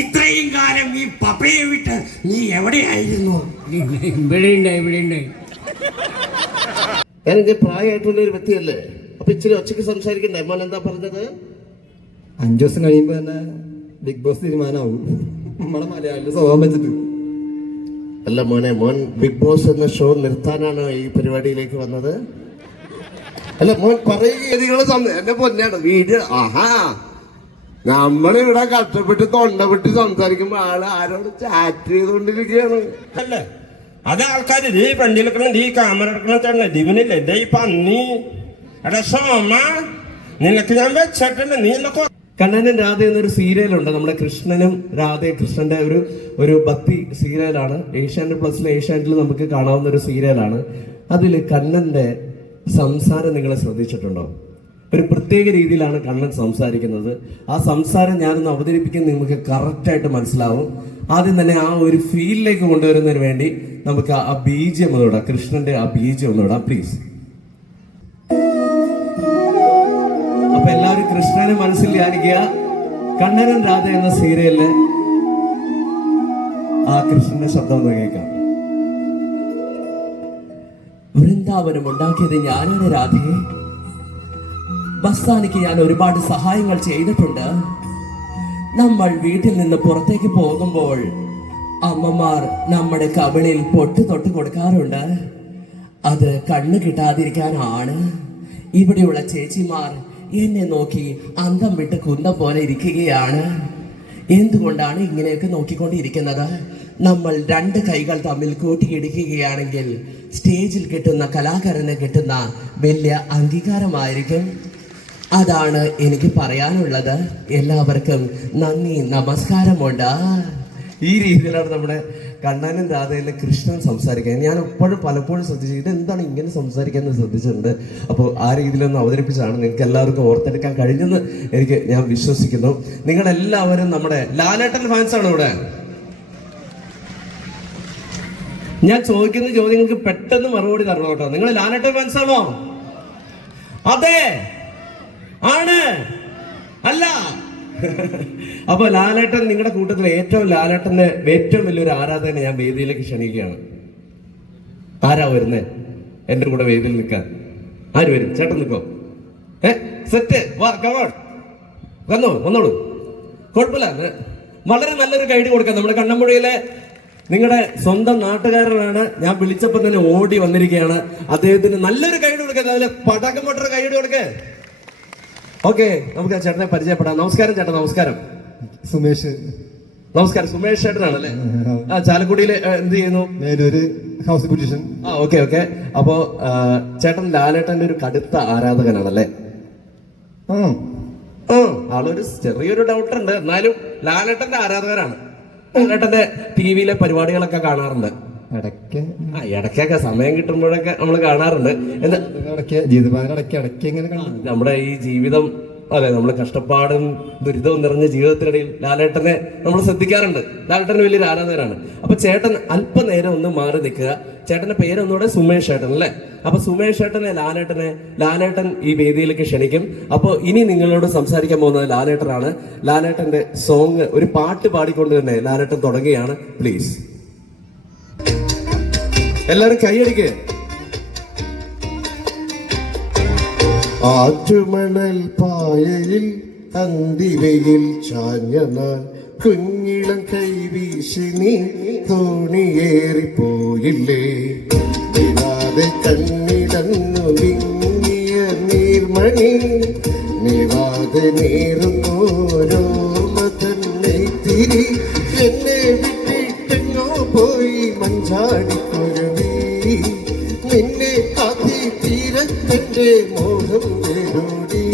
ഇത്രയും കാലം ഈ പപ്പയെ വിട്ട് നീ എവിടെയായിരുന്നു? ഇവിടെ ഉണ്ടായി ഇവിടെ ഉണ്ടായി ഞാൻ എന്റെ പ്രായമായിട്ടുള്ള ഒരു വ്യക്തിയല്ലേ? അപ്പൊ ഇച്ചിരി ഒച്ചയ്ക്ക് സംസാരിക്കണ്ടേ? മോൻ എന്താ പറഞ്ഞത്? അഞ്ചു ദിവസം കഴിയുമ്പോ തന്നെ ബിഗ് ബോസ് തീരുമാനമാവും. നമ്മളെ മലയാളിയുടെ സ്വഭാവം വെച്ചിട്ട്. അല്ല മോനെ മോൻ ബിഗ് ബോസ് എന്ന ഷോ നിർത്താനാണ് ഈ പരിപാടിയിലേക്ക് വന്നത്? അല്ല മോൻ പറയുക എന്റെ പൊന്നാണ് വീട് ആഹാ. നമ്മളിവിടെ കഷ്ടപ്പെട്ട് തൊണ്ട പൊട്ടി സംസാരിക്കുമ്പോ ആൾ ആരോട് ചാറ്റ് ചെയ്തുകൊണ്ടിരിക്കുകയാണ് അല്ലേ? അത് ആൾക്കാര് നീ ഫ്രണ്ടിൽ എടുക്കണം നീ ക്യാമറ എടുക്കണം ചേട്ടൻ ദിവനില്ലേ ഡേ പന്നി. എടാ സോമ നിനക്ക് ഞാൻ വെച്ചിട്ടുണ്ട് നീ എന്നൊക്കെ കണ്ണനും രാധ എന്നൊരു സീരിയലുണ്ട്. നമ്മുടെ കൃഷ്ണനും രാധയും കൃഷ്ണന്റെ ഒരു ഒരു ഭക്തി സീരിയലാണ്. ഏഷ്യാനെറ്റ് പ്ലസിൽ ഏഷ്യാനെറ്റിൽ നമുക്ക് കാണാവുന്ന ഒരു സീരിയലാണ്. അതിൽ കണ്ണന്റെ സംസാരം നിങ്ങൾ ശ്രദ്ധിച്ചിട്ടുണ്ടോ? ഒരു പ്രത്യേക രീതിയിലാണ് കണ്ണൻ സംസാരിക്കുന്നത്. ആ സംസാരം ഞാനൊന്ന് അവതരിപ്പിക്കുന്ന നിങ്ങൾക്ക് കറക്റ്റായിട്ട് മനസ്സിലാവും. ആദ്യം തന്നെ ആ ഒരു ഫീലിലേക്ക് കൊണ്ടുവരുന്നതിന് വേണ്ടി നമുക്ക് ആ ബീജം ഒന്ന് വിടാം കൃഷ്ണന്റെ ആ ബീജം ഒന്ന് വിടാം പ്ലീസ് അപ്പൊ എല്ലാവരും കൃഷ്ണനെ മനസ്സിൽ ധ്യാനിക്കുക. രാധ എന്ന സീരിയലിൽ ആ കൃഷ്ണന്റെ ശബ്ദം ഒന്ന് കേൾക്കാം. വൃന്ദാവനം ഉണ്ടാക്കിയത് ഞാനാണ് രാധയെ ബസ്താനിക്ക് ഞാൻ ഒരുപാട് സഹായങ്ങൾ ചെയ്തിട്ടുണ്ട്. നമ്മൾ വീട്ടിൽ നിന്ന് പുറത്തേക്ക് പോകുമ്പോൾ അമ്മമാർ നമ്മുടെ കവിളിൽ പൊട്ട് തൊട്ട് കൊടുക്കാറുണ്ട്. അത് കണ്ണു കിട്ടാതിരിക്കാനാണ്. ഇവിടെയുള്ള ചേച്ചിമാർ എന്നെ നോക്കി അന്തം വിട്ട് കുന്ത പോലെ ഇരിക്കുകയാണ്. എന്തുകൊണ്ടാണ് ഇങ്ങനെയൊക്കെ നോക്കിക്കൊണ്ടിരിക്കുന്നത്? നമ്മൾ രണ്ട് കൈകൾ തമ്മിൽ കൂട്ടിയിടിക്കുകയാണെങ്കിൽ സ്റ്റേജിൽ കിട്ടുന്ന കലാകാരന് കിട്ടുന്ന വലിയ അംഗീകാരമായിരിക്കും. അതാണ് എനിക്ക് പറയാനുള്ളത്. എല്ലാവർക്കും നന്ദി നമസ്കാരമുണ്ട്. ഈ രീതിയിലാണ് നമ്മുടെ കണ്ണനും രാധയിലെ കൃഷ്ണൻ സംസാരിക്കാൻ. ഞാൻ എപ്പോഴും പലപ്പോഴും ശ്രദ്ധിച്ചു ഇത് എന്താണ് ഇങ്ങനെ സംസാരിക്കാൻ ശ്രദ്ധിച്ചിട്ടുണ്ട്. അപ്പോൾ ആ രീതിയിലൊന്ന് അവതരിപ്പിച്ചാണ് നിങ്ങൾക്ക് എല്ലാവർക്കും ഓർത്തെടുക്കാൻ കഴിഞ്ഞെന്ന് എനിക്ക് ഞാൻ വിശ്വസിക്കുന്നു. നിങ്ങളെല്ലാവരും നമ്മുടെ ലാലേട്ടൻ ഫാൻസാണ് ഇവിടെ? ഞാൻ ചോദിക്കുന്ന ചോദ്യങ്ങൾക്ക് പെട്ടെന്ന് മറുപടി തരണം കേട്ടോ. നിങ്ങൾ ലാലേട്ടൻ ഫാൻസാണോ അതെ. ആണ്. അല്ല. അപ്പൊ ലാലേട്ടൻ നിങ്ങളുടെ കൂട്ടത്തിൽ ഏറ്റവും ലാലേട്ടന്റെ ഏറ്റവും വലിയൊരു ആരാധകനെ ഞാൻ വേദിയിലേക്ക് ക്ഷണിക്കുകയാണ്. ആരാ വരുന്നേ? എന്റെ കൂടെ വേദിയിൽ നിൽക്കാൻ. ആര് വരും? ചേട്ടൻ നിൽക്കോ? ഏ? സെറ്റ്. വാ കമോൺ വന്നോ വന്നോളൂ. കുഴപ്പമില്ല. വളരെ നല്ലൊരു ഗൈഡ് കൊടുക്കാം. നമ്മുടെ കണ്ണമ്പുഴയിലെ നിങ്ങളുടെ സ്വന്തം നാട്ടുകാരനാണ്. ഞാൻ വിളിച്ചപ്പോൾ തന്നെ ഓടി വന്നിരിക്കുകയാണ്. അദ്ദേഹത്തിന് നല്ലൊരു ഗൈഡ് കൊടുക്കുക അതിലെ പടക്കം പൊട്ടൊരു ഗൈഡ് കൊടുക്കേ. ഓക്കെ നമുക്ക് ആ ചേട്ടനെ പരിചയപ്പെടാം. നമസ്കാരം ചേട്ടാ നമസ്കാരം. സുമേഷ്. നമസ്കാരം സുമേഷ് ചേട്ടനാണല്ലേ? ആ ചാലക്കുടിയിൽ എന്ത് ചെയ്യുന്നു? നേരൊരു ഹൗസ് പൊസിഷൻ ആ ഓക്കെ ഓക്കെ. അപ്പോ ചേട്ടൻ ലാലേട്ടന്റെ ഒരു കടുത്ത ആരാധകനാണല്ലേ? ആളൊരു ചെറിയൊരു ഡൗട്ട് ഉണ്ട് എന്നാലും ലാലേട്ടന്റെ ആരാധകരാണ്. ലാലേട്ടന്റെ ടി വിയിലെ പരിപാടികളൊക്കെ കാണാറുണ്ട്. ആ ഇടയ്ക്കൊക്കെ സമയം കിട്ടുമ്പോഴൊക്കെ നമ്മൾ കാണാറുണ്ട്. എന്താ? നമ്മുടെ ഈ ജീവിതം അതെ നമ്മൾ കഷ്ടപ്പാടും ദുരിതവും നിറഞ്ഞ ജീവിതത്തിനിടയിൽ ലാലേട്ടനെ നമ്മൾ ശ്രദ്ധിക്കാറുണ്ട്. ലാലേട്ടന് വലിയൊരു ആരാധകരാണ്. അപ്പൊ ചേട്ടൻ അല്പനേരം ഒന്ന് മാറി നിൽക്കുക. ചേട്ടന്റെ പേരൊന്നുകൂടെ സുമേഷ് ചേട്ടൻ അല്ലേ? അപ്പൊ സുമേഷ് ചേട്ടനെ ലാലേട്ടനെ ലാലേട്ടൻ ഈ വേദിയിലേക്ക് ക്ഷണിക്കും. അപ്പോൾ ഇനി നിങ്ങളോട് സംസാരിക്കാൻ പോകുന്നത് ലാലേട്ടനാണ്. ലാലേട്ടന്റെ സോങ് ഒരു പാട്ട് പാടിക്കൊണ്ട് തന്നെ ലാലേട്ടൻ തുടങ്ങുകയാണ്. പ്ലീസ് എല്ലാവരും കൈയടിക്ക്. ആറ്റുമണൽ പായയിൽ അന്തിവയിൽ ചാഞ്ഞനാൽ കുഞ്ഞിളം കൈവീശി നീ തോണിയേറിപ്പോയില്ലേ? വിടാതെ കണ്ണിടന്നു വിങ്ങിയ നീർമണി നിവാതെ നേരുന്നോരോ മതന്നെ തിരി. എന്നെ വിട്ടിട്ടെങ്ങോ പോയി മഞ്ചാടിക്കൊരുവി തീരത്തിന്റെ മോഹം വേരോടി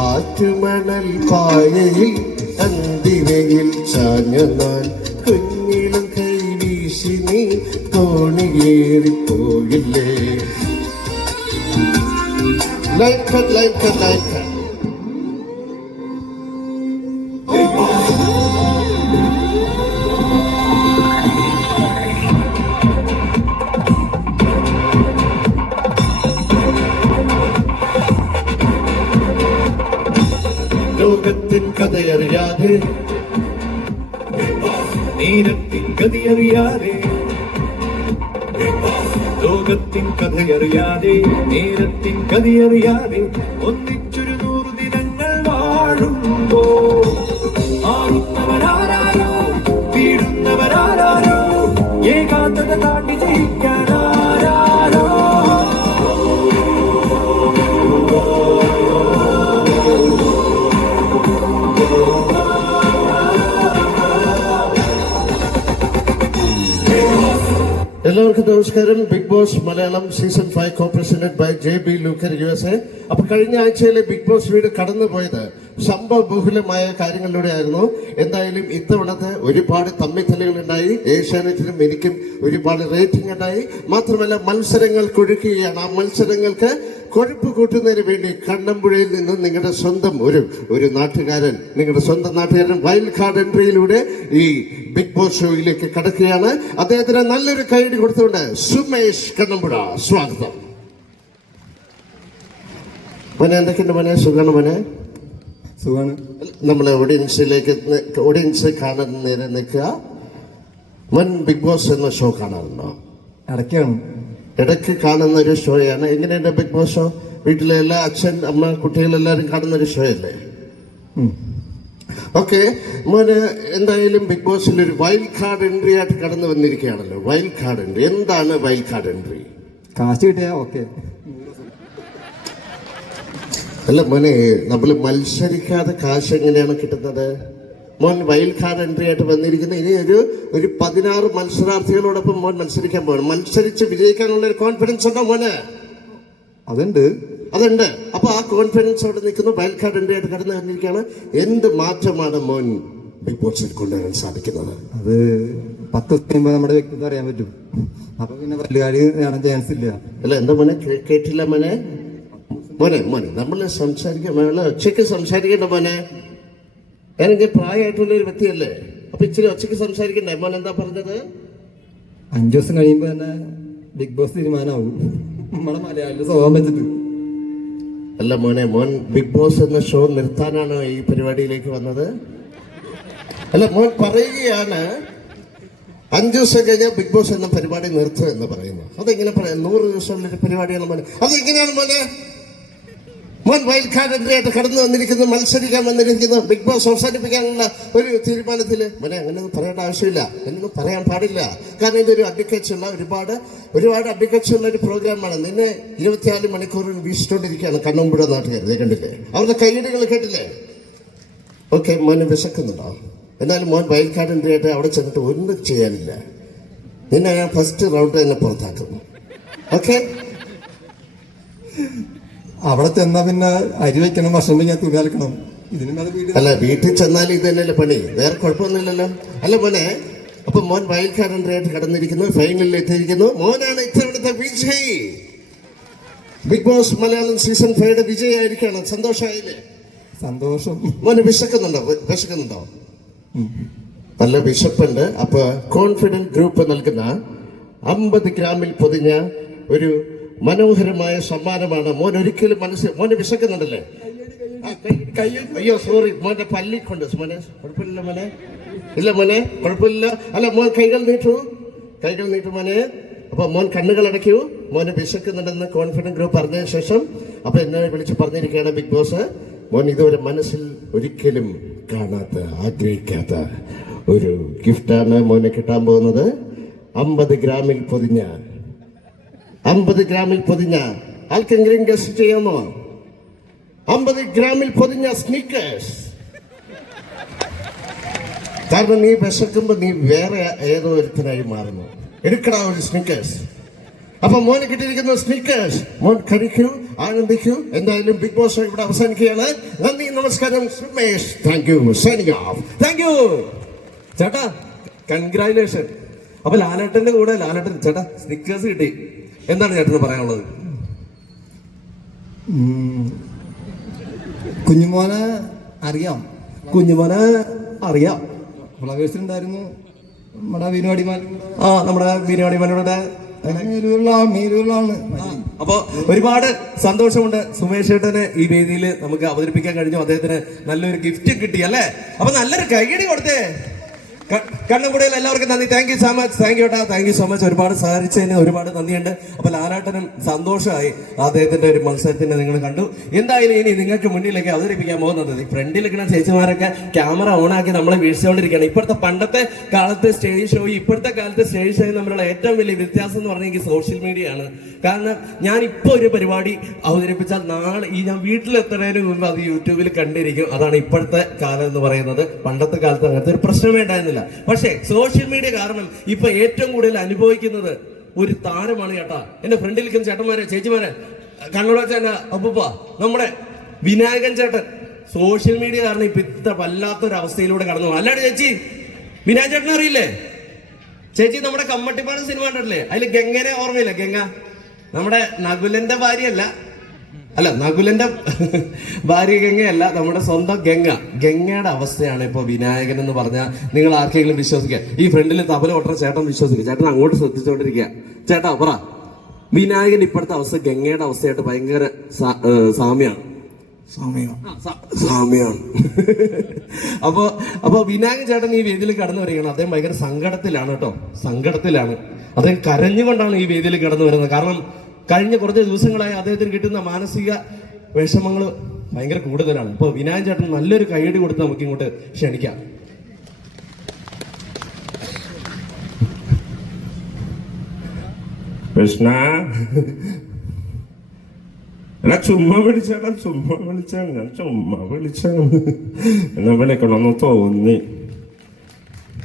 ആറ്റുമണൽ പായയിൽ അന്തിവയിൽ ചാഞ്ഞ കുഞ്ഞിലും കുഞ്ഞിളം കൈവീശി നീ തോണിയേറിപ്പോയില്ലേ ലൈക്ക് ലോകത്തിൻ കഥയറിയാതെ ഗതിയറിയാതെ ഒന്നിച്ചൊരു നൂറ് ദിനങ്ങൾ വാഴുമ്പോ ആടുന്നവരാരോ വീടുന്നവരാരോ ഏകാന്തത താണ്ടി ജയിക്കാനാരോ എല്ലാവർക്കും നമസ്കാരം. Big Boss Malayalam season five co president by J B ലൂക്കർ U S A അപ്പൊ കഴിഞ്ഞ ആഴ്ചയിലെ ബിഗ് ബോസ് വീട് കടന്നു പോയത് സംഭവ ബഹുലമായ കാര്യങ്ങളിലൂടെ ആയിരുന്നു എന്തായാലും ഇത്തവണത്തെ ഒരുപാട് തമ്മിത്തല്ലുകൾ ഉണ്ടായി ഏഷ്യാനെറ്റിനും എനിക്കും ഒരുപാട് റേറ്റിംഗ് ഉണ്ടായി മാത്രമല്ല മത്സരങ്ങൾ കൊഴുക്കുകയാണ്. ആ മത്സരങ്ങൾക്ക് കൊഴുപ്പ് കൂട്ടുന്നതിന് വേണ്ടി കണ്ണമ്പുഴയിൽ നിന്നും നിങ്ങളുടെ സ്വന്തം ഒരു ഒരു നാട്ടുകാരൻ നിങ്ങളുടെ സ്വന്തം നാട്ടുകാരൻ വൈൽഡ് കാർഡ് എൻട്രിയിലൂടെ ഈ ബിഗ് ബോസ് ഷോയിലേക്ക് കടക്കുകയാണ്. അദ്ദേഹത്തിന് നല്ലൊരു കൈയടി കൊടുത്തുകൊണ്ട് സുമേഷ് കണ്ണമ്പുഴ സ്വാഗതം. മോനെ എന്തൊക്കെയുണ്ട് മോനെ? സുഖമാണ് മോനെ? സുഖമാണ് നമ്മളെ ഓഡിയൻസിലേക്ക് ഓഡിയൻസ് കാണാൻ നേരെ നിൽക്കുക. മുൻ ബിഗ് ബോസ് എന്ന ഷോ കാണാറുണ്ടോ? ഇടയ്ക്കാണ്. ഇടയ്ക്ക് കാണുന്ന ഒരു ഷോയാണ്. എങ്ങനെയുണ്ട് ബിഗ് ബോസ് ഷോ? വീട്ടിലെ എല്ലാ അച്ഛൻ അമ്മ കുട്ടികളെല്ലാവരും കാണുന്ന ഒരു ഷോ അല്ലേ. ഓക്കെ. മോന് എന്തായാലും ബിഗ് ബോസിൽ ഒരു വൈൽഡ് കാർഡ് എൻട്രി ആയിട്ട് കടന്നു വന്നിരിക്കുകയാണല്ലോ. Wild card entry. എന്താണ് വൈൽഡ് കാർഡ് എൻട്രി? കാശ് കിട്ടിയാ ഓക്കെ. അല്ല മോനെ നമ്മൾ മത്സരിക്കാതെ കാശ് എങ്ങനെയാണ് കിട്ടുന്നത്? മോൻ വൈൽഡ് കാർഡ് എൻട്രി ആയിട്ട് വന്നിരിക്കുന്ന. ഇനി ഒരു ഒരു പതിനാറ് മത്സരാർത്ഥികളോടൊപ്പം മോൻ മത്സരിക്കാൻ പോകണം മത്സരിച്ച് വിജയിക്കാനുള്ള ഒരു കോൺഫിഡൻസ് ഉണ്ടോ മോനെ? അതുണ്ട്. അതുണ്ട്. അപ്പൊ ആ കോൺഫിഡൻസ് അവിടെ നിൽക്കുന്നു. വൈൽഡ് കാർഡ് എൻട്രി ആയിട്ട് കടന്നു വന്നിരിക്കുകയാണ്. എന്ത് മാറ്റമാണ് മോൻ ബിഗ് ബോസിൽ കൊണ്ടുവരാൻ സാധിക്കുന്നത്? അത് പത്ത് കഴിയുമ്പോൾ നമ്മുടെ വ്യക്തിത്വം അറിയാൻ പറ്റും. അപ്പൊ പിന്നെ വലിയ കാര്യം ചാൻസ് ഇല്ല. അല്ല എന്താ മോനെ? കേട്ടില്ല മോനെ? മോനെ മോനെ നമ്മൾ സംസാരിക്കാൻ മോനെ ഒച്ചയ്ക്ക് സംസാരിക്കണ്ട മോനെ. ഞാനെങ്കിൽ പ്രായമായിട്ടുള്ള ഒരു വ്യക്തിയല്ലേ. അപ്പൊ ഇച്ചിരി ഒച്ചയ്ക്ക് സംസാരിക്കണ്ടേ? മോൻ എന്താ പറഞ്ഞത്? അഞ്ചു ദിവസം കഴിയുമ്പോ തന്നെ ബിഗ് ബോസ് തീരുമാനമാവും. നമ്മളെ മലയാളിയുടെ സ്വഭാവം വെച്ചിട്ട്. അല്ല മോനെ മോൻ ബിഗ് ബോസ് എന്ന ഷോ നിർത്താനാണ് ഈ പരിപാടിയിലേക്ക് വന്നത്? അല്ല മോൻ പറയുകയാണ് അഞ്ചു ദിവസം കഴിഞ്ഞാൽ ബിഗ് ബോസ് എന്ന പരിപാടി നിർത്തുക എന്ന് പറയുന്നു. അതെങ്ങനെ പറയാം? നൂറ് ദിവസം പരിപാടിയാണ് മോനെ. അതെങ്ങനെയാണ് മോനെ? മോൻ എൻട്രി കടന്നു വന്നിരിക്കുന്നു മത്സരിക്കാൻ വന്നിരിക്കുന്നു ബിഗ് ബോസ് അവസാനിപ്പിക്കാനുള്ള ഒരു തീരുമാനത്തിൽ മോനെ അങ്ങനെയൊന്നും പറയേണ്ട ആവശ്യമില്ല. എന്നൊന്നും പറയാൻ പാടില്ല. കാരണം ഇതൊരു അഡ്വക്കേറ്റ്സ് ഉള്ള ഒരുപാട് ഒരുപാട് അഡ്വക്കേറ്റ്സ് ഒരു പ്രോഗ്രാമാണ്. നിന്നെ ഇരുപത്തിനാല് മണിക്കൂറിൽ വീശിച്ചുകൊണ്ടിരിക്കുകയാണ് കണ്ണമ്പുഴ ഇതേ കണ്ടില്ലേ? അവരുടെ കൈയടികൾ കേട്ടില്ലേ? ഓക്കെ മോനെ വിശക്കുന്നുണ്ടോ? എന്നാലും മോൻ ആയിട്ട് അവിടെ ചെന്നിട്ട് ഒന്നും ചെയ്യാനില്ല. നിന്നെ ഞാൻ ഫസ്റ്റ് റൗണ്ട് തന്നെ പുറത്താക്കുന്നു ഓക്കെ? അവിടെ ചെന്നാ പിന്നെ അരി വെക്കണം ഭക്ഷണം ഞാൻ തുണി അലക്കണം. അല്ല വീട്ടിൽ ചെന്നാൽ ഇത് തന്നെയല്ലേ പണി? വേറെ കുഴപ്പമൊന്നുമില്ലല്ലോ. അല്ല മോനെ അപ്പൊ മോൻ കാർഡ് കടന്നിരിക്കുന്നു ഫൈനലിൽ എത്തിയിരിക്കുന്നു. മോനാണ് ഇത്തവണത്തെ വിജയി. Big Boss Malayalam season five വിജയായിരിക്കാണ് സന്തോഷമായില്ലേ? സന്തോഷം. മോന് വിശക്കുന്നുണ്ടോ? വിശക്കുന്നുണ്ടോ? നല്ല വിശപ്പുണ്ട്. അപ്പൊ കോൺഫിഡന്റ് ഗ്രൂപ്പ് നൽകുന്ന അമ്പത് ഗ്രാമിൽ പൊതിഞ്ഞ ഒരു മനോഹരമായ സമ്മാനമാണ്. മോൻ ഒരിക്കലും മനസ്സിൽ മോന് വിശക്കുന്നുണ്ടല്ലേ? അയ്യോ സോറി മോന്റെ പല്ലിക്കൊണ്ട്. മോനെ കുഴപ്പമില്ല മോനെ. ഇല്ല മോനെ കുഴപ്പമില്ല. അല്ല മോൻ കൈകൾ നീട്ടു. കൈകൾ നീട്ടു മോനെ. അപ്പൊ മോൻ കണ്ണുകൾ അടയ്ക്കൂ. മോന് വിശക്കുന്നുണ്ടെന്ന് കോൺഫിഡന്റ് ഗ്രൂപ്പ് പറഞ്ഞതിന് ശേഷം അപ്പൊ എന്നെ വിളിച്ച് പറഞ്ഞിരിക്കുകയാണ് ബിഗ് ബോസ് മോൻ ഇതുവരെ മനസ്സിൽ ഒരിക്കലും കാണാത്ത ആഗ്രഹിക്കാത്ത ഒരു ഗിഫ്റ്റാണ് മോനെ കിട്ടാൻ പോകുന്നത്. അമ്പത് ഗ്രാമിൽ പൊതിഞ്ഞ അമ്പത് ഗ്രാമിൽ പൊതിഞ്ഞ ആർക്കെങ്കിലും ഗസ്റ്റ് ചെയ്യാമോ അമ്പത് ഗ്രാമിൽ പൊതിഞ്ഞ സ്നീക്കേഴ്സ്. കാരണം നീ വിശക്കുമ്പോ നീ വേറെ ഏതോ ഒരുത്തനായി മാറുന്നു. എടുക്കടാ ഒരു സ്നീക്കേഴ്സ്. അപ്പൊ മോന് കിട്ടിയിരിക്കുന്ന സ്നീക്കേഴ്സ് മോൻ കഴിക്കൂ ആനന്ദിക്കൂ എന്തായാലും ബിഗ് ബോസ് ഇവിടെ അവസാനിക്കുകയാണ്. നന്ദി നമസ്കാരം Sumesh. Thank you signing off thank you ചേട്ടാ കൺഗ്രാറ്റുലേഷൻ അപ്പൊ ലാലേട്ടന്റെ കൂടെ ലാലേട്ടൻ ചേട്ടാ സ്നിക്കേഴ്സ് കിട്ടി. എന്താണ് ചേട്ടന് പറയാനുള്ളത്? കുഞ്ഞുമോനെ അറിയാം. കുഞ്ഞുമോനെ അറിയാം. ഫ്ലവേഴ്സിലുണ്ടായിരുന്നു നമ്മുടെ വീനുവാടിമാൻ ആ നമ്മുടെ വീനുവാടിമാനോടെ അപ്പോ ഒരുപാട് സന്തോഷമുണ്ട് സുമേഷ് ചേട്ടന് ഈ വേദിയിൽ നമുക്ക് അവതരിപ്പിക്കാൻ കഴിഞ്ഞു. അദ്ദേഹത്തിന് നല്ലൊരു ഗിഫ്റ്റ് കിട്ടി അല്ലേ? അപ്പൊ നല്ലൊരു കൈകടി കൊടുത്തേ. കണ്ണുകൂടിയിൽ എല്ലാവർക്കും നന്ദി. Thank you so much thank you ഏട്ടാ താങ്ക് യു സോ മച്ച് ഒരുപാട് സഹകരിച്ചതിന് ഒരുപാട് നന്ദിയുണ്ട്. അപ്പൊ ലാലാട്ടനും സന്തോഷമായി അദ്ദേഹത്തിന്റെ ഒരു മത്സരത്തിന് നിങ്ങൾ കണ്ടു. എന്തായാലും ഇനി നിങ്ങൾക്ക് മുന്നിലേക്ക് അവതരിപ്പിക്കാൻ പോകുന്നത് ഫ്രണ്ടിൽ നിൽക്കുന്ന ചേച്ചിമാരൊക്കെ ക്യാമറ ഓൺ ആക്കി നമ്മളെ വീഴ്ചകൊണ്ടിരിക്കുകയാണ്. ഇപ്പോഴത്തെ പണ്ടത്തെ കാലത്തെ സ്റ്റേജ് ഷോ ഇപ്പോഴത്തെ കാലത്തെ സ്റ്റേജ് ഷോ തമ്മിലുള്ള ഏറ്റവും വലിയ വ്യത്യാസം എന്ന് പറഞ്ഞാൽ എനിക്ക് സോഷ്യൽ മീഡിയ ആണ്. കാരണം ഞാൻ ഇപ്പോൾ ഒരു പരിപാടി അവതരിപ്പിച്ചാൽ നാളെ ഈ ഞാൻ വീട്ടിലെത്തുന്നതിന് മുമ്പ് അത് യൂട്യൂബിൽ കണ്ടിരിക്കും. അതാണ് ഇപ്പോഴത്തെ കാലം എന്ന് പറയുന്നത്. പണ്ടത്തെ കാലത്ത് അങ്ങനത്തെ ഒരു പ്രശ്നമേ ഉണ്ടായിരുന്നില്ല. പക്ഷേ സോഷ്യൽ മീഡിയ കാരണം ഇപ്പൊ ഏറ്റവും കൂടുതൽ അനുഭവിക്കുന്നത് ഒരു താരമാണ് ചേട്ടാ എന്റെ ഫ്രണ്ടിൽ നിൽക്കുന്ന ചേട്ടന്മാരെ ചേച്ചിമാരെ. കണ്ണുടച്ച അപ്പൂപ്പ നമ്മുടെ വിനായകൻ ചേട്ടൻ. സോഷ്യൽ മീഡിയ കാരണം ഇപ്പൊ ഇത്ര വല്ലാത്തൊരു അവസ്ഥയിലൂടെ കടന്നു. അല്ലാണ്ട് ചേച്ചി വിനായകൻ ചേട്ടനെ അറിയില്ലേ? ചേച്ചി നമ്മുടെ കമ്മട്ടിപ്പാട് സിനിമ കണ്ടിട്ടില്ലേ? അതിൽ ഗംഗനെ ഓർമ്മയില്ല? ഗംഗ? നമ്മുടെ നകുലന്റെ ഭാര്യയല്ല അല്ല നകുലന്റെ ഭാര്യ ഗംഗയല്ല നമ്മുടെ സ്വന്തം ഗംഗ. ഗംഗയുടെ അവസ്ഥയാണ് ഇപ്പൊ വിനായകൻ എന്ന് പറഞ്ഞാൽ നിങ്ങൾ ആർക്കെങ്കിലും വിശ്വസിക്കുക. ഈ ഫ്രണ്ടിൽ തബല ഒട്ടറ ചേട്ടൻ വിശ്വസിക്കുക. ചേട്ടൻ അങ്ങോട്ട് ശ്രദ്ധിച്ചുകൊണ്ടിരിക്കുക ചേട്ടാ പറ. വിനായകൻ ഇപ്പോഴത്തെ അവസ്ഥ ഗംഗയുടെ അവസ്ഥയായിട്ട് ഭയങ്കര സാമ്യാണ്. സാമ്യാണ്. സാമ്യമാണ് സാമ്യമാണ് അപ്പോ അപ്പൊ വിനായകൻ ചേട്ടൻ ഈ വേദിയിൽ കടന്നു വരികയാണ്. അദ്ദേഹം ഭയങ്കര സങ്കടത്തിലാണ് കേട്ടോ. സങ്കടത്തിലാണ്. അദ്ദേഹം കരഞ്ഞുകൊണ്ടാണ് ഈ വേദിയിൽ കടന്നു വരുന്നത്. കാരണം കഴിഞ്ഞ കുറച്ച് ദിവസങ്ങളായി അദ്ദേഹത്തിന് കിട്ടുന്ന മാനസിക വിഷമങ്ങൾ ഭയങ്കര കൂടുതലാണ്. ഇപ്പൊ വിനായക ചേട്ടൻ നല്ലൊരു കൈയടി കൊടുത്ത് നമുക്ക് ഇങ്ങോട്ട് ക്ഷണിക്കാം. കൃഷ്ണ. അല്ല ചുമ്മാ വിളിച്ചാടാ ചുമ്മാ വിളിച്ചാണ് ഞാൻ ചുമ്മാ വിളിച്ചാണ് എന്നാ വിളിക്കണമെന്ന് തോന്നി.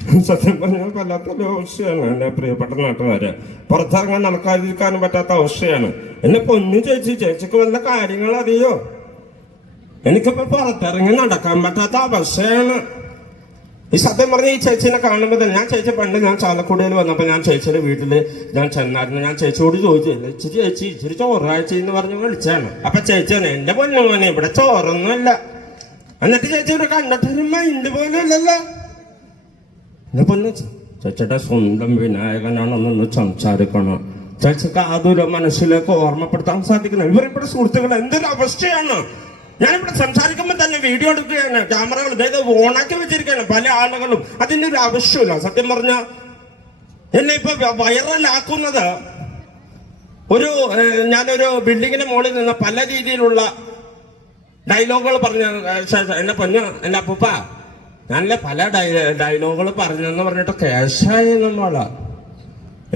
സത്യം പറഞ്ഞാൽ വല്ലാത്തൊരു അവസ്ഥയാണ് എന്റെ പ്രിയപ്പെട്ട നാട്ടുകാര്. പുറത്തിറങ്ങാൻ നടക്കാതിരിക്കാനും പറ്റാത്ത അവസ്ഥയാണ്. എന്നെ പൊന്നു ചേച്ചി ചേച്ചിക്ക് വല്ല കാര്യങ്ങൾ അറിയോ? എനിക്കിപ്പോ പുറത്തിറങ്ങി നടക്കാൻ പറ്റാത്ത അവസ്ഥയാണ്. ഈ സത്യം പറഞ്ഞ ഈ ചേച്ചിനെ കാണുമ്പോൾ തന്നെ ഞാൻ ചേച്ചി പണ്ട് ഞാൻ ചാലക്കുടിയിൽ വന്നപ്പോൾ ഞാൻ ചേച്ചിയുടെ വീട്ടിൽ ഞാൻ ചെന്നായിരുന്നു. ഞാൻ ചേച്ചിയോട് ചോദിച്ചു ഇച്ചിരി ചേച്ചി ഇച്ചിരി ചോറാഴ്ച എന്ന് പറഞ്ഞ് വിളിച്ചാണ്. അപ്പൊ ചേച്ചിയാണ് എന്റെ പൊന്നു മോനെ ഇവിടെ ചോറൊന്നുമല്ല. എന്നിട്ട് ചേച്ചി ഇവിടെ കണ്ടിട്ടൊരു മൈൻഡ് പോലും ഇല്ലല്ലോ. പൊന്നു ചേച്ചിയുടെ സ്വന്തം വിനായകനാണെന്നൊന്ന് സംസാരിക്കണം. ചേച്ചിക്ക് അതൊരു മനസ്സിലേക്ക് ഓർമ്മപ്പെടുത്താൻ സാധിക്കണം ഇവരിവിടെ സുഹൃത്തുക്കൾ എന്തൊരു അവസ്ഥയാണ്? ഞാനിവിടെ സംസാരിക്കുമ്പോൾ തന്നെ വീഡിയോ എടുക്കുകയാണ്. ക്യാമറകൾ വേഗം ഓണാക്കി വെച്ചിരിക്കുകയാണ്. പല ആളുകളും അതിന്റെ ഒരു ആവശ്യമില്ല. സത്യം പറഞ്ഞ എന്നെ ഇപ്പൊ വൈറലാക്കുന്നത് ഒരു ഞാനൊരു ബിൽഡിങ്ങിന് മുകളിൽ നിന്ന് പല രീതിയിലുള്ള ഡയലോഗുകൾ പറഞ്ഞ എന്നെ പൊന്നു എന്റെ അപ്പൂപ്പ ഞാനല്ല പല ഡയലോഗുകൾ പറഞ്ഞെന്ന് പറഞ്ഞിട്ട് കേശായി നമ്മളാ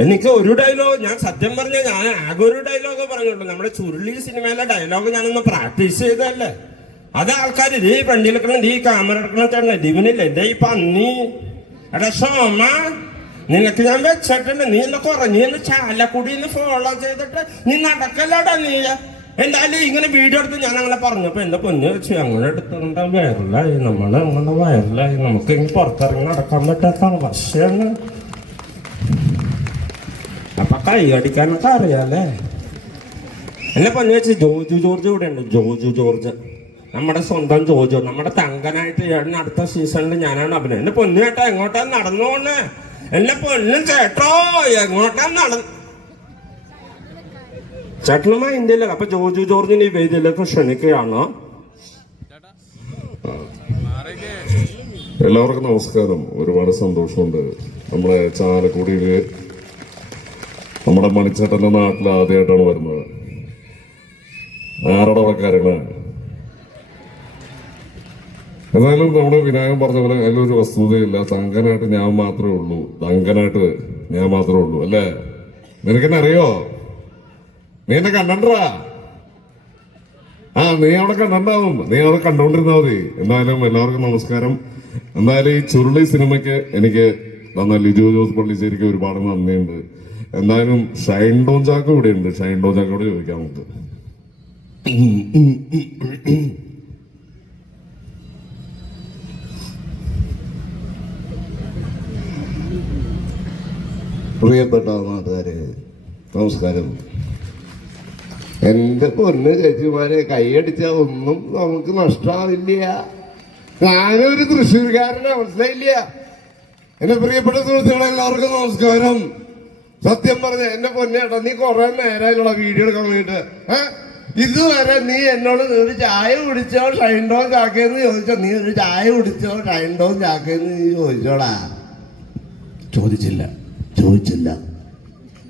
എനിക്ക് ഒരു ഡയലോഗ് ഞാൻ സത്യം പറഞ്ഞ ഞാൻ ആകെ ഒരു ഡയലോഗ് പറഞ്ഞുള്ളൂ. നമ്മുടെ ചുരുളി സിനിമയിലെ ഡയലോഗ് ഞാനൊന്ന് പ്രാക്ടീസ് ചെയ്തതല്ലേ? അത് ആൾക്കാർ നീ ഫ്രണ്ടിൽ എടുക്കണം ഈ ക്യാമറ എടുക്കണം തന്നെ ഈ പന്നി. എടാ നിനക്ക് ഞാൻ വെച്ചിട്ടുണ്ട്. നീ എന്നെ കുറഞ്ഞു ചാലക്കുടിന്ന് ഫോളോ ചെയ്തിട്ട് നീ നടക്കല്ലടാ നീ എന്തായാലും ഇങ്ങനെ വീഡിയോ എടുത്ത് ഞാൻ അങ്ങനെ പറഞ്ഞപ്പോ എന്റെ പൊന്നു വെച്ച് അങ്ങനെ എടുത്തുകൊണ്ട് വയറിലായി നമ്മൾ അങ്ങനെ വയറിലായി നമുക്ക് ഇനി പുറത്തിറങ്ങി നടക്കാൻ പറ്റാത്ത അവസ്ഥയാണ് അപ്പൊ കൈ അടിക്കാനൊക്കെ അറിയാല്ലേ? എന്നെ പൊന്നു വെച്ച് ജോജു ജോർജ് ഇവിടെ ഉണ്ട് ജോജു ജോർജ്. നമ്മുടെ സ്വന്തം ജോജു. നമ്മുടെ തങ്കനായിട്ട് ചേട്ടൻ അടുത്ത സീസണിൽ ഞാനാണ് അഭിനയം. എന്നെ പൊന്നു ചേട്ടാ എങ്ങോട്ടാ നടന്നു പോണേ എന്നെ പൊന്നും ചേട്ടോ എങ്ങോട്ടാ നടന്നു ചേട്ടനുമാ ഇന്ത്യയിലെ അപ്പൊ ജോജു ജോർജിന് ഈ വേദിയിലേക്ക് ക്ഷണിക്കുകയാണ്. എല്ലാവർക്കും നമസ്കാരം. ഒരുപാട് സന്തോഷമുണ്ട്. നമ്മളെ ചാലക്കുടിയിൽ നമ്മുടെ മണിച്ചേട്ടന്റെ നാട്ടിൽ ആദ്യമായിട്ടാണ് വരുന്നത്. ആറടവക്കാരാണ് എന്നാലും നമ്മുടെ വിനായകൻ പറഞ്ഞ പോലെ അതിലൊരു വസ്തുതയില്ല. തങ്കനായിട്ട് ഞാൻ മാത്രമേ ഉള്ളൂ. തങ്കനായിട്ട് ഞാൻ മാത്രമേ ഉള്ളൂ. അല്ലേ? നിനക്കെന്നെ അറിയോ? നീ എന്നെ കണ്ടണ്ടാ? ആ നീ അവിടെ കണ്ടുണ്ടാവും. നീ അവിടെ കണ്ടോണ്ടിരുന്നാ മതി. എന്തായാലും എല്ലാവർക്കും നമസ്കാരം. എന്തായാലും ഈ ചുരുളി സിനിമയ്ക്ക് എനിക്ക് തന്ന ലിജു ജോസ് പള്ളിശ്ശേരിക്ക് ഒരുപാട് നന്ദിയുണ്ട്. എന്തായാലും ഷൈൻ ഡോൺ ചാക്ക് ഇവിടെ ഉണ്ട് ഷൈൻ ഡോൺ ചാക്കോട് നമുക്ക് പ്രിയപ്പെട്ട നാട്ടുകാരെ നമസ്കാരം. എന്റെ പൊന്ന് ചേച്ചിമാരെ കൈയടിച്ച ഒന്നും നമുക്ക് നഷ്ടാവില്ല. ഞാനൊരു തൃശ്ശൂർക്കാരനാ മനസ്സിലായില്ല? എന്റെ പ്രിയപ്പെട്ട സുഹൃത്തുക്കളെ എല്ലാവർക്കും നമസ്കാരം. സത്യം പറഞ്ഞ എന്റെ പൊന്നേട്ടാ നീ കുറെ നേരമായിട്ടുള്ള വീഡിയോ എടുക്കാൻ വേണ്ടിട്ട്. ഇതുവരെ നീ എന്നോട് നീ ഒരു ചായ കുടിച്ചോ ഷൈൻഡോ ചാക്കേന്ന് ചോദിച്ചോ? നീ ഒരു ചായ കുടിച്ചോ ഷൈൻഡോ ചാക്കേന്ന് നീ ചോദിച്ചോടാ? ചോദിച്ചില്ല. ചോദിച്ചില്ല.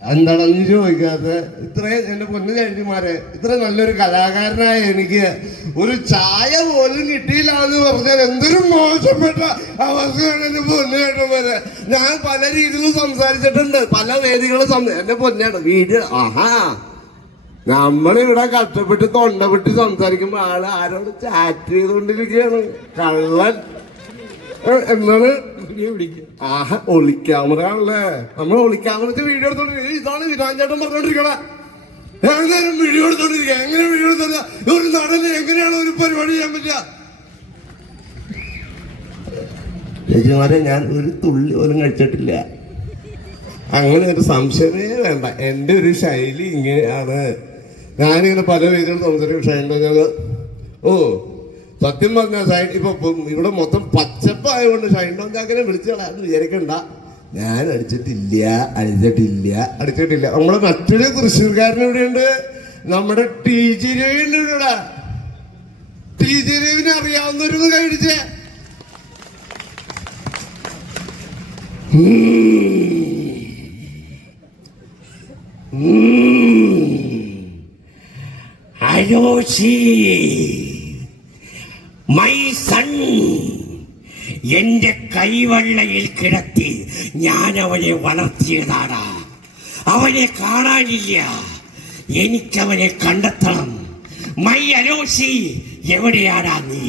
എന്താണ് നീ ചോദിക്കാത്ത? ഇത്രയും എന്റെ പൊന്നു ചേട്ടിമാരെ ഇത്ര നല്ലൊരു കലാകാരനായ എനിക്ക് ഒരു ചായ പോലും കിട്ടിയില്ല എന്ന് പറഞ്ഞാൽ എന്തൊരു മോശപ്പെട്ട അവസ്ഥയാണ് എന്റെ പൊന്നു ചേട്ടന്മാരെ. ഞാൻ പല രീതിയിലും സംസാരിച്ചിട്ടുണ്ട് പല വേദികളും എന്റെ പൊന്നേട്ട വീഡിയോ ആഹാ. നമ്മളിവിടെ കഷ്ടപ്പെട്ട് തൊണ്ട സംസാരിക്കുമ്പോ ആൾ ആരോട് ചാറ്റ് ചെയ്തുകൊണ്ടിരിക്കുകയാണ് കള്ളൻ. എന്താണ്? ആഹ് ഒളിക്യാമറ ആണല്ലേ നമ്മൾ വെച്ച് വീഡിയോ എടുത്തോണ്ടിരിക്കുക ഇതാണ് വിരാൻ ചേട്ടൻ പറഞ്ഞോണ്ടിരിക്കണേ. എങ്ങനെ വീഡിയോ എടുത്തോണ്ടിരിക്കുക എങ്ങനെ വീഡിയോ എടുത്തോണ്ടിരിക്കുക ഒരു നടന് എങ്ങനെയാണ് ഒരു പരിപാടി ചെയ്യാൻ പറ്റുക? ചേച്ചിമാരെ ഞാൻ ഒരു തുള്ളി പോലും കഴിച്ചിട്ടില്ല. അങ്ങനെ ഒരു സംശയമേ വേണ്ട. എന്റെ ഒരു ശൈലി ഇങ്ങനെയാണ്. ഞാനിങ്ങനെ പല രീതിയിൽ സംസാരിക്കും. ഷൈൻ ഞങ്ങൾ ഓ സത്യം പറഞ്ഞാൽ ഷൈൻ ഇപ്പൊ ഇവിടെ മൊത്തം പച്ചപ്പായതുകൊണ്ട് ഷൈൻ വിളിച്ചു കളയാന്ന് വിചാരിക്കണ്ട. ഞാൻ അടിച്ചിട്ടില്ല അടിച്ചിട്ടില്ല. അടിച്ചിട്ടില്ല. നമ്മളെ മറ്റൊരു തൃശ്ശൂർക്കാരൻ ഇവിടെയുണ്ട്. നമ്മുടെ ടി ജി രവി ഉണ്ട് ഇവിടെ ടി ജി രവിനെ അറിയാവുന്നവരൊന്ന് കഴിച്ചേ അയോഷി മൈ സൺ എന്റെ കൈവള്ളയിൽ കിടത്തി ഞാൻ അവനെ വളർത്തിയതാണ് അവനെ കാണാനില്ല. എനിക്കവനെ കണ്ടെത്തണം. മൈ അലോഷി എവിടെയാടാ നീ?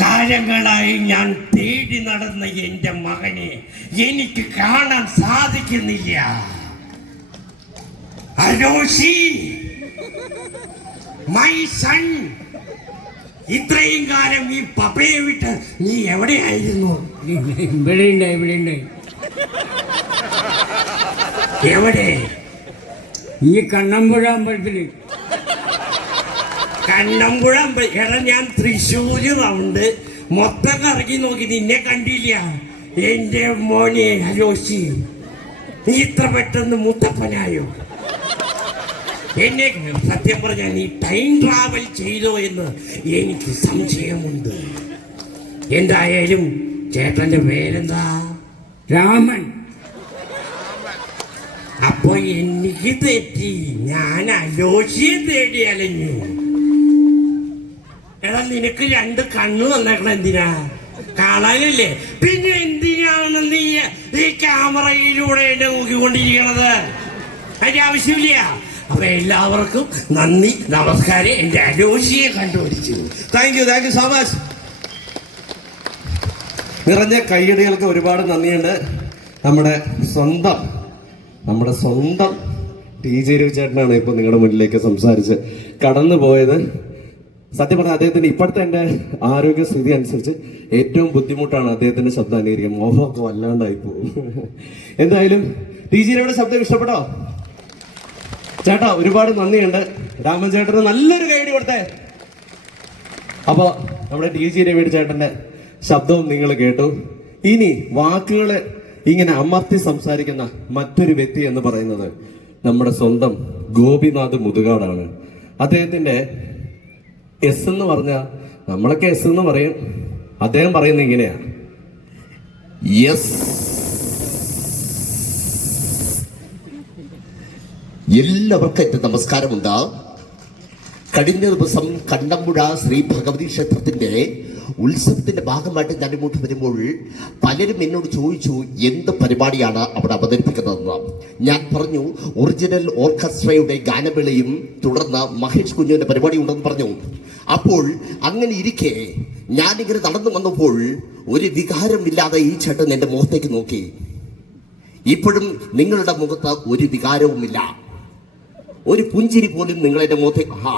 കാലങ്ങളായി ഞാൻ തേടി നടന്ന എന്റെ മകനെ എനിക്ക് കാണാൻ സാധിക്കുന്നില്ല. അലോഷി മൈ സൺ ഇത്രയും കാലം ഈ പപ്പയെ വിട്ട് നീ എവിടെയായിരുന്നു? ഇവിടെ ഉണ്ടായി ഇവിടെ ഉണ്ടായി എവിടെ? ഈ കണ്ണമ്പുഴ അമ്പലത്തിൽ. കണ്ണമ്പുഴ അമ്പലം എടാ ഞാൻ തൃശ്ശൂര് റൗണ്ട്. മൊത്തം കറങ്ങി നോക്കി നിന്നെ കണ്ടില്ല. എന്റെ മോനെ അലോശി നീ ഇത്ര പെട്ടെന്ന് മുത്തപ്പനായോ? എന്നെ സത്യം പറഞ്ഞാൽ നീ ടൈം ട്രാവൽ ചെയ്തോ എന്ന് എനിക്ക് സംശയമുണ്ട്. എന്തായാലും ചേട്ടന്റെ പേരെന്താ? രാമൻ. അപ്പൊ എനിക്ക് തെറ്റി. ഞാൻ അലോഷിയെ തേടി അലഞ്ഞു. എടാ നിനക്ക് രണ്ട് കണ്ണ് വന്നേക്കണം എന്തിനാ? കാണാനല്ലേ പിന്നെ എന്തിനാണ് നീ ഈ ക്യാമറയിലൂടെ എന്നെ നോക്കിക്കൊണ്ടിരിക്കണത്? അതിന്റെ ആവശ്യമില്ല. അപ്പൊ എല്ലാവർക്കും നന്ദി നമസ്കാരം. എന്റെ അലോഷിയെ കണ്ടുപിടിച്ചു. Thank you thank you so much നിറഞ്ഞ കൈയടികൾക്ക് ഒരുപാട് നന്ദിയുണ്ട്. നമ്മുടെ സ്വന്തം നമ്മുടെ സ്വന്തം ടി ജെ രവിചേട്ടനാണ് ഇപ്പൊ നിങ്ങളുടെ മുന്നിലേക്ക് സംസാരിച്ച് കടന്നു പോയത്. സത്യം പറഞ്ഞാൽ അദ്ദേഹത്തിന്റെ ഇപ്പോഴത്തെ എന്റെ ആരോഗ്യസ്ഥിതി അനുസരിച്ച് ഏറ്റവും ബുദ്ധിമുട്ടാണ് അദ്ദേഹത്തിന്റെ ശബ്ദം അനുകരിക്കുക മോഹമൊക്കെ വല്ലാണ്ടായി പോകും എന്തായാലും ടി ജി രവിയുടെ ശബ്ദം ഇഷ്ടപ്പെട്ടോ? ചേട്ടാ ഒരുപാട് നന്ദിയുണ്ട്. രാമൻ ചേട്ടന് നല്ലൊരു ഗൈഡ് കൊടുത്തേ. അപ്പോൾ നമ്മുടെ ടി ജി രവിയുടെ ചേട്ടന്റെ ശബ്ദവും നിങ്ങൾ കേട്ടു. ഇനി വാക്കുകൾ ഇങ്ങനെ അമർത്തി സംസാരിക്കുന്ന മറ്റൊരു വ്യക്തി എന്ന് പറയുന്നത് നമ്മുടെ സ്വന്തം ഗോപിനാഥ് മുതുകാടാണ്. അദ്ദേഹത്തിന്റെ എസ് എന്ന് പറഞ്ഞ നമ്മളൊക്കെ എസ് എന്ന് പറയും. അദ്ദേഹം പറയുന്നത് ഇങ്ങനെയാണ് യെസ് എല്ലാവർക്കും എന്റെ നമസ്കാരമുണ്ട്. കഴിഞ്ഞ ദിവസം കണ്ണമ്പുഴ ശ്രീ ഭഗവതി ക്ഷേത്രത്തിന്റെ ഉത്സവത്തിന്റെ ഭാഗമായിട്ട് ഞാൻ ഇങ്ങോട്ട് വരുമ്പോൾ പലരും എന്നോട് ചോദിച്ചു എന്ത് പരിപാടിയാണ് അവിടെ അവതരിപ്പിക്കുന്നതെന്ന് ഞാൻ പറഞ്ഞു ഒറിജിനൽ ഓർക്കസ്ട്രയുടെ ഗാനമേളയും തുടർന്ന് മഹേഷ് കുഞ്ഞുവിന്റെ പരിപാടി ഉണ്ടെന്ന് പറഞ്ഞു. അപ്പോൾ അങ്ങനെ ഇരിക്കെ ഞാനിങ്ങനെ നടന്നു വന്നപ്പോൾ ഒരു വികാരമില്ലാതെ ഈ ചേട്ടൻ എന്റെ മുഖത്തേക്ക് നോക്കി. ഇപ്പോഴും നിങ്ങളുടെ മുഖത്ത് ഒരു വികാരവുമില്ല. ഒരു പുഞ്ചിരി പോലും നിങ്ങളെ മുഖത്തെ ആ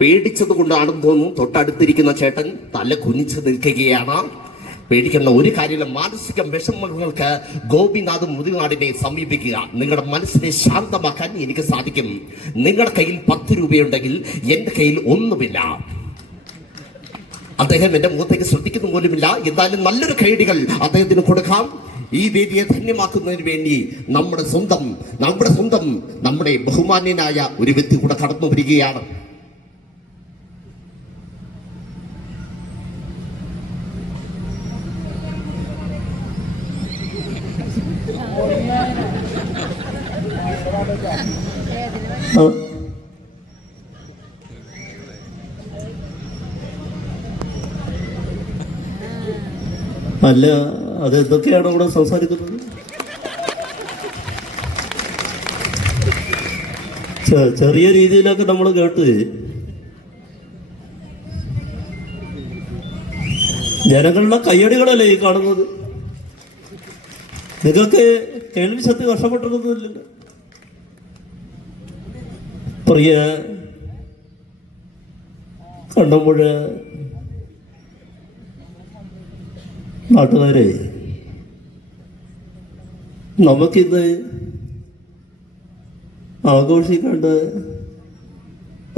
പേടിച്ചത് കൊണ്ടാണെന്ന് തോന്നുന്നു തൊട്ടടുത്തിരിക്കുന്ന ചേട്ടൻ തല കുനിച്ച് നിൽക്കുകയാണ്. പേടിക്കുന്ന ഒരു കാര്യമില്ല. മാനസിക വിഷമങ്ങൾക്ക് ഗോപിനാഥ് മുതുകാടിനെ സമീപിക്കുക. നിങ്ങളുടെ മനസ്സിനെ ശാന്തമാക്കാൻ എനിക്ക് സാധിക്കും. നിങ്ങളുടെ കയ്യിൽ പത്ത് രൂപയുണ്ടെങ്കിൽ എന്റെ കയ്യിൽ ഒന്നുമില്ല. അദ്ദേഹം എന്റെ മുഖത്തേക്ക് ശ്രദ്ധിക്കുന്ന പോലുമില്ല. എന്തായാലും നല്ലൊരു കൈഡികൾ അദ്ദേഹത്തിന് കൊടുക്കാം. ഈ വേദിയെ ധന്യമാക്കുന്നതിന് വേണ്ടി നമ്മുടെ സ്വന്തം നമ്മുടെ സ്വന്തം നമ്മുടെ ബഹുമാന്യനായ ഒരു വ്യക്തി കൂടെ കടന്നു വരികയാണ്. അല്ല അത് എന്തൊക്കെയാണ് ഇവിടെ സംസാരിക്കുന്നത്? ചെറിയ രീതിയിലൊക്കെ നമ്മൾ കേട്ട്. ജനങ്ങളുടെ കയ്യടികളല്ലേ ഈ കാണുന്നത്? നിങ്ങൾക്ക് കേൾവി ശക്തി കഷ്ടപ്പെട്ടിരുന്നില്ലല്ലോ പ്രിയ കണ്ണമ്പുഴ നാട്ടുകാരെ നമുക്കിന്ന് ആഘോഷിക്കേണ്ട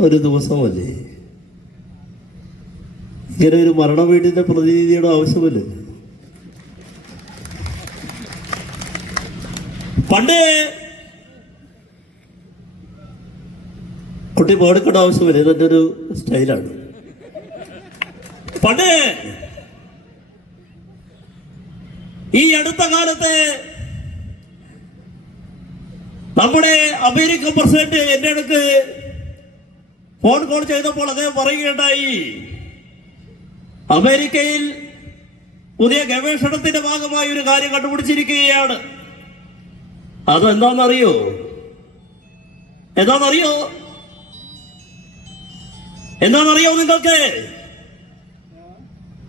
ഒരു ദിവസമല്ലേ? ഇങ്ങനെ ഒരു മരണ വീടിന്റെ പ്രതിനിധിയുടെ ആവശ്യമല്ലേ? പണ്ട് കുട്ടി പാടിക്കേണ്ട ആവശ്യമില്ല? ഇതെന്റെ ഒരു സ്റ്റൈലാണ്. പണ്ട് ഈ അടുത്ത കാലത്ത് നമ്മുടെ അമേരിക്കൻ പ്രസിഡന്റ് എന്റെ അടുക്ക് ഫോൺ കോൾ ചെയ്തപ്പോൾ അദ്ദേഹം പറയുകയുണ്ടായി അമേരിക്കയിൽ പുതിയ ഗവേഷണത്തിന്റെ ഭാഗമായി ഒരു കാര്യം കണ്ടുപിടിച്ചിരിക്കുകയാണ്. അതെന്താണെന്നറിയോ? എന്താണെന്നറിയോ? എന്താണെന്നറിയോ നിങ്ങൾക്ക്?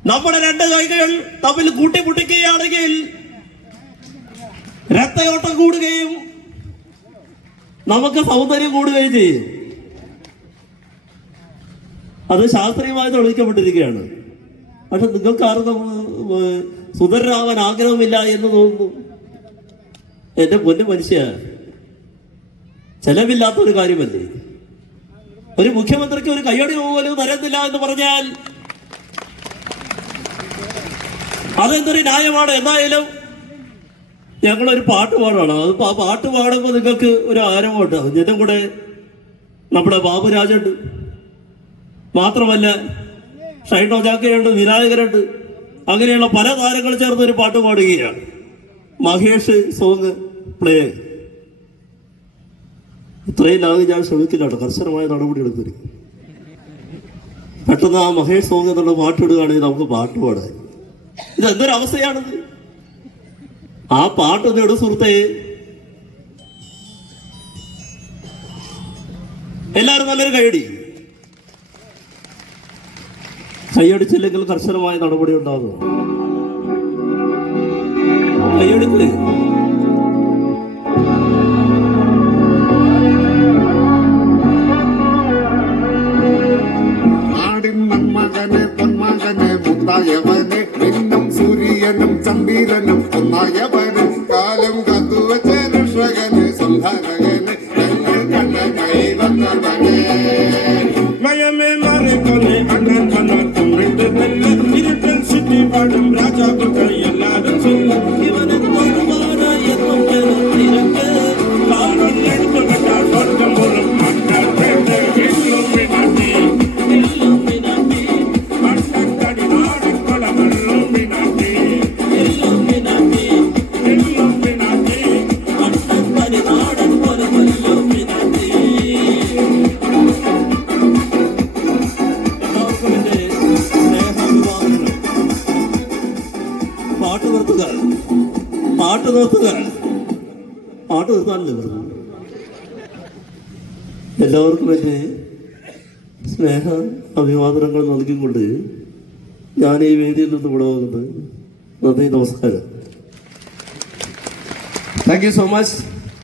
നമ്മുടെ രണ്ട് കൈകൾ തമ്മിൽ കൂട്ടിമുട്ടിക്കുകയാണെങ്കിൽ രക്തയോട്ടം കൂടുകയും നമുക്ക് സൗന്ദര്യം കൂടുകയും ചെയ്യും. അത് ശാസ്ത്രീയമായി തെളിയിക്കപ്പെട്ടിരിക്കുകയാണ് പക്ഷെ നിങ്ങൾക്ക് ആർക്കും സുന്ദരനാവാൻ ആഗ്രഹമില്ല എന്ന് തോന്നുന്നു. എന്റെ പൊന്നു മനുഷ്യ ചെലവില്ലാത്ത ഒരു കാര്യമല്ലേ? ഒരു മുഖ്യമന്ത്രിക്ക് ഒരു കയ്യടി പോലും തരത്തില്ല എന്ന് പറഞ്ഞാൽ അതെന്തൊരു ന്യായമാണ്? എന്തായാലും ഞങ്ങളൊരു പാട്ട് പാടാണ്. അത് പാട്ട് പാടുമ്പോൾ നിങ്ങൾക്ക് ഒരു ആരവമുണ്ട്. അതിന്റെ കൂടെ നമ്മുടെ ബാബുരാജുണ്ട്. മാത്രമല്ല ഷൈൻ ജാക്കയുണ്ട് വിനായകരുണ്ട്. അങ്ങനെയുള്ള പല താരങ്ങൾ ചേർന്ന് ഒരു പാട്ട് പാടുകയാണ്. Mahesh song play. ഇത്രയും ലാഗ് ഞാൻ ശ്രമിക്കില്ല കേട്ടോ കർശനമായ നടപടി എടുക്കരുത് പെട്ടെന്ന് ആ മഹേഷ് സോങ് എന്നുള്ള പാട്ടിടുകയാണെങ്കിൽ നമുക്ക് പാട്ട് പാടാൻ ഇത് എന്തൊരു അവസ്ഥയാണിത് ആ പാട്ടൊന്ന് എടു സുഹൃത്തെ. എല്ലാവരും നല്ലൊരു കൈയടി. കൈയടിച്ചില്ലെങ്കിൽ കർശനമായ നടപടി ഉണ്ടാകും. കൈയടിച്ചില്ലേ മന്മകനെ പൊന്മകനെ മുത്തായവനെ സൂര്യനും ചന്ദ്രനും ഒന്നായവന് കാലം കത്തുവച്ച രക്ഷകന് സംഹാരകന് ഞങ്ങൾ കണ്ട കൈവന്നവനെ മയമേ മാറിക്കൊന്നെ അണ്ണൻ വന്നാൽ കുമ്പിട്ട് നെല്ല് ഇരുട്ടൻ ചുറ്റി പാടും you so much.